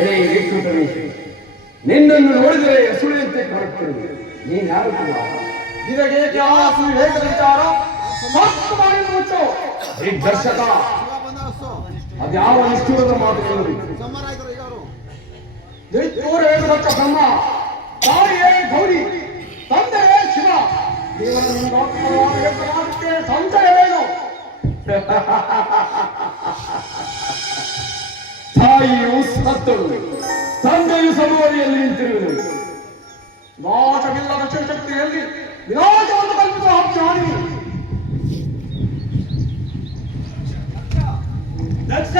ಎಲೆ ವಿಕೃತವೇ, ನಿನ್ನನ್ನು ನೋಡಿದರೆ ಸುಳಿಯಂತೆ ಕಾಣುತ್ತದೆ. ನೀನು ಯಾರು ಕುಮಾರ? ನಿನಗೇಕೆ ಆಸು ಹೇಗೆ ವಿಚಾರ? ಸಾಕು ಮಾಡಿ ಮುಚ್ಚು. ದಿಗ್ದರ್ಶಕ, ಅದ್ಯಾವ ನಿಷ್ಠುರದ ಮಾತುಗಳು? ದೈತ್ಯೂರ ಹೇಳುವುದಕ್ಕ ಬ್ರಹ್ಮ, ತಾಯಿಯೇ ಗೌರಿ, ತಂದೆಯೇ ಶಿವ. ದೇವರಕ್ಕೆ ಸಂಶಯವೇನು? ತಾಯಿಯು ಸತ್ತಳು, ತಂದೆಯು ಸಮಾಧಿಯಲ್ಲಿ ನಿಂತಿರುವುದು. ನಾಶವಿಲ್ಲದ ಶಿವಶಕ್ತಿಯಲ್ಲಿ ವಿನಾಶವನ್ನು ಕಲ್ಪಿಸುವ ಜ್ಞಾನಿ ದಕ್ಷ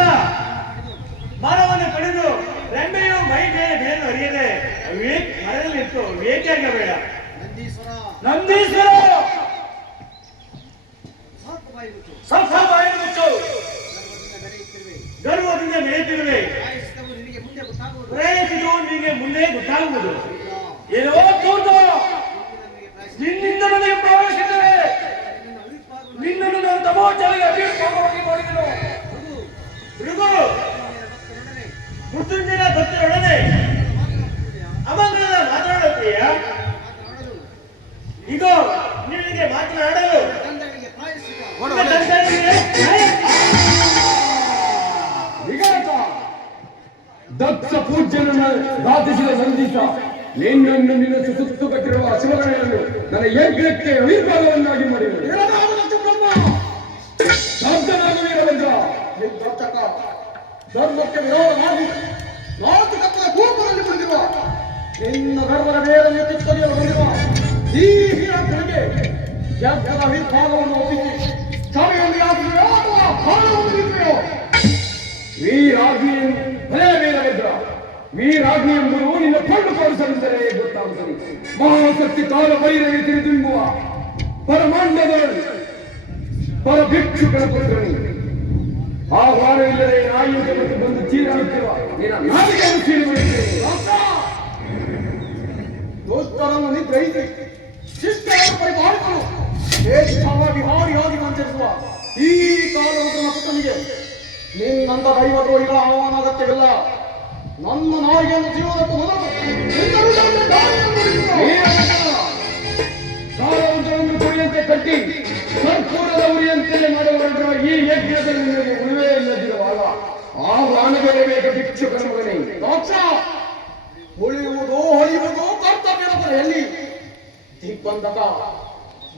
ಮರವನ್ನು ಕಡಿದು ರೆಂಬೆಯು ಮೈ ಮೇಲೆ ಬೇರು ಹರಿಯದೆ ಮರದಲ್ಲಿಟ್ಟು ವೇದಿಯಾಗಬೇಡ. ನಂದೀಶ್ವರ ಸ್ವಲ್ಪ ಬಾಯಿ ಮುಚ್ಚು. ಗರ್ವದಿಂದ ಮೆರೆಯುತ್ತಿರುವೆ. ಪ್ರಯತ್ನಿಸಿದ್ದು ನಿನಗೆ ಮುಂದೆ ಗೊತ್ತಾಗುವುದು. ಏನೋ ತೋರ್ದು ನಿನ್ನಿಂದ ನನಗೆ ಪ್ರವೇಶಿಸಿದರೆ ನಿನ್ನನ್ನು ನಾನು ತಮೋಚಾಲಿಗೆ ಅಭಿವೃದ್ಧಿ ಮಾಡಿದೆನು. ಭೃಗು ಮೃತ್ಯುಂಜಯ ಭಕ್ತರೊಡನೆ ಅಮಂಗಲದ ಮಾತನಾಡುತ್ತೀಯ. ಈಗ ನಿನಗೆ ಮಾತನಾಡಲು ದಕ್ಷ ಪೂಜ್ಯನನ್ನು ಘಾತಿಸಿದ ಸಂದೀಶ, ನಿನ್ನನ್ನು ನಿನ್ನ ಸುತ್ತು ಕಟ್ಟಿರುವ ಶಿವಗಣೆಯನ್ನು ನನ್ನ ಯಜ್ಞಕ್ಕೆ ಅವಿರ್ಭಾಗವನ್ನಾಗಿ ಮಾಡಿದರು. ಧರ್ಮಕ್ಕೆ ವಿರೋಧವಾಗಿ ನಾಟಕತ್ವದ ಕೂಪದಲ್ಲಿ ಬಂದಿರುವ ನಿನ್ನ ಗರ್ವದ ಬೇರನ್ನು ಕಿತ್ತೊಗೆಯಲು ಬಂದಿರುವ ಈ ಹೀರಗಳಿಗೆ ಯಜ್ಞದ ಅವಿರ್ಭಾಗವನ್ನು ಒಪ್ಪಿಸಿ ಸಭೆಯಲ್ಲಿ ಆಗಿದೆಯೋ ಅಥವಾ ಭಾಗವನ್ನು ನಿಂತೆಯೋ? ವೀರಾಗ್ನಿ ಎಂಬುದು ನಿನ್ನ ಕೊಂಡು ತೋರಿಸಲಿದ್ದರೆ ಗೊತ್ತಾಗುತ್ತದೆ. ಮಹಾಶಕ್ತಿ ಕಾಲ ಭೈರವಿ ತಿಳಿದುಂಬುವ ಪರಮಾಂಡಗಳು ಪರಭಿಕ್ಷುಗಳ ಪುತ್ರನು. ಆಹ್ವಾನವಿಲ್ಲದೆ ನಾಯಿಗೆ ಮತ್ತು ಬಂದು ಚೀರಾಡುತ್ತಿರುವ ನಿನ್ನ ನಾಲಿಗೆಯನ್ನು ಚೀರಿಬಿಡುತ್ತೇನೆ. ದೋಸ್ತರನ್ನು ನಿಗ್ರಹಿಸಿ ಶಿಷ್ಟರನ್ನು ಪರಿಪಾಲಿಸಲು ಸ್ವೇಚ್ಛಾವ ವಿಹಾರಿಯಾಗಿ ಸಂಚರಿಸುವ ಈ ಕಾಲರುದ್ರನ ಪುತ್ರನಿಗೆ ನಿನ್ನಂತ ದೈವದ್ರೋಹಿಗಳ ಆಹ್ವಾನ ಅಗತ್ಯವಿಲ್ಲ. ನನ್ನ ನಾಯಿಗೆಯನ್ನು ಜೀವನಕ್ಕೂ ಮೊದಲು ಕಾಲವನ್ನು ಕುರಿಯಂತೆ ಕಟ್ಟಿ ಕರ್ಪೂರದ ಉರಿಯಂತೆ ಮಾಡುವ ಈ ಯಜ್ಞದಲ್ಲಿ ನಿನಗೆ ಉಳಿವೇ ಇಲ್ಲದಿರುವಾಗ ಆಹ್ವಾನವೇಳಬೇಕು ಭಿಕ್ಷುಕನ ಮಗನೇ. ದೋಕ್ಷ ಉಳಿಯುವುದು ಹೊಳೆಯುವುದು ಕರ್ತವ್ಯದ ಎಲ್ಲಿ? ದಿಗ್ಬಂಧಕ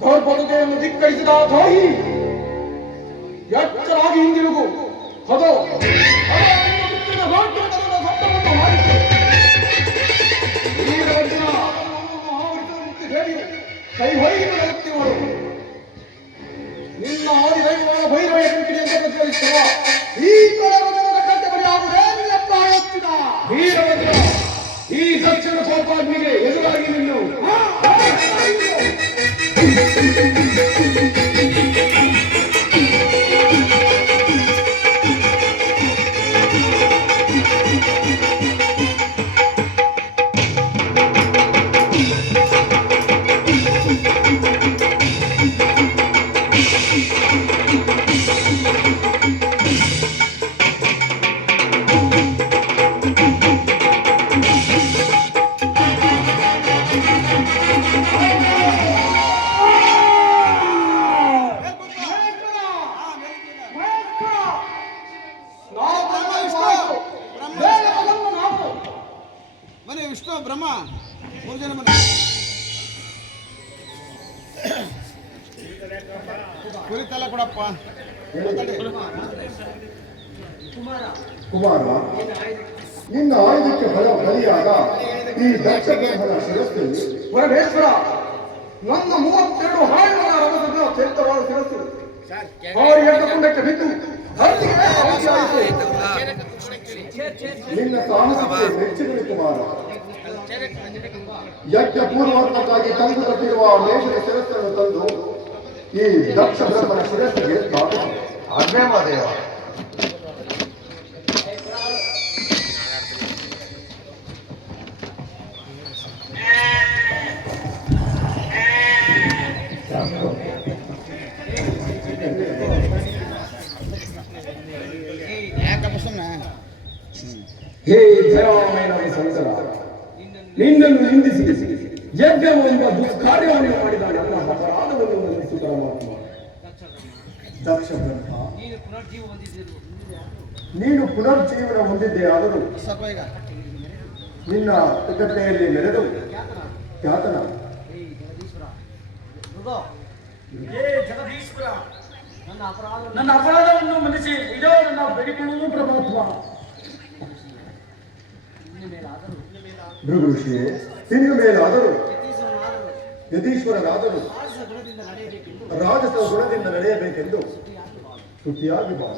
ಗರ್ಭತೆಯನ್ನು ಧಿಕ್ಕರಿಸಿದ ದ್ರೋಹಿ ಎಚ್ಚರಾಗಿ ಹಿಂದಿರುಗು. ಅದು ಕೈ ಹೊಯ್ಯುವ ವ್ಯಕ್ತಿಗಳು ನಿನ್ನ ಆದಿ ದೈವವಾದ ಭೈರವ ಎಂಟಿನಿಂದ ಪ್ರಜ್ವಲಿಸುವ ಈ ಕಟ್ಟೆ ಬಳಿ ಆಗುವುದೇ ನಿನ್ನ ಪ್ರಾಯಶ್ಚಿತ. ವೀರಭದ್ರ, ಈ ದಕ್ಷಿಣ ಕೋಪಾಗ್ನಿಗೆ ಎದುರಾಗಿ ನಿಲ್ಲು. ವಿಷ್ಣು ಬ್ರಹ್ಮ ಮೂರು ಜನ ಮನೆ ಕುರಿತಲ್ಲ ಕೊಡಪ್ಪ. ಕುಮಾರ, ನಿನ್ನ ಆಯುಧಕ್ಕೆ ಬಲಿಯಾದ ಈ ದಕ್ಷ ಬ್ರಹ್ಮನ ಶಿರಸ್ಸಲ್ಲಿ ಪರಮೇಶ್ವರ, ನನ್ನ 32 ಹಾಳುಗಳ ರವಸದ ಚರಿತ್ರವಾದ ಶಿರಸ್ಸು ಹಾರಿ ಎಟ್ಟುಕೊಂಡಕ್ಕೆ ಬಿದ್ದು ನಿನ್ನ ಸಾಹಸಕ್ಕೆ ಮೆಚ್ಚುಗೆ ಕುಮಾರ. ಯಜ್ಞ ಪೂರ್ವಾತ್ಮಕ್ಕಾಗಿ ತಂದು ಕಟ್ಟಿರುವ ಮೇಷದ ಶಿರಸ್ಸನ್ನು ತಂದು ಈ ದಕ್ಷ ಬ್ರಹ್ಮನ ಶಿರಸ್ಸಿಗೆ ಸ್ಥಾಪಿಸಿ. ಆಜ್ಞೆ ಮಾದೇವ. ಹೇ ದಯಾಮಯನಾದ ಸಂತರ, ನಿನ್ನನ್ನು ನಿಂದಿಸಿ ಯಜ್ಞವೆಂಬ ದುಷ್ಕಾರ್ಯವನ್ನು ಮಾಡಿದ ನನ್ನ ಅಪರಾಧವನ್ನು ಮನ್ನಿಸು ಪರಮಾತ್ಮ. ದಕ್ಷ ಬ್ರಹ್ಮ, ನೀನು ಪುನರ್ಜೀವನ ಹೊಂದಿದ್ದೆ, ಆದರೂ ಸ್ವಲ್ಪ ಈಗ ನಿನ್ನ ಕಥೆಯಲ್ಲಿ ಮೆರೆದು ಖ್ಯಾತನ ನನ್ನ ಅಪರಾಧವನ್ನು ಮನ್ನಿಸಿ ಇದೋ ನನ್ನ ಬೆಳಿಕೊಳ್ಳುವುದು ಪರಮಾತ್ಮ. ಭೃಗು ಋಷಿಯೇ, ಇನ್ನು ಮೇಲಾದರೂ ಯತೀಶ್ವರನಾದರೂ ರಾಜಸ ಗುಣದಿಂದ ನಡೆಯಬೇಕೆಂದು ಸ್ತುತಿಯಾಗಿ ಬಾ.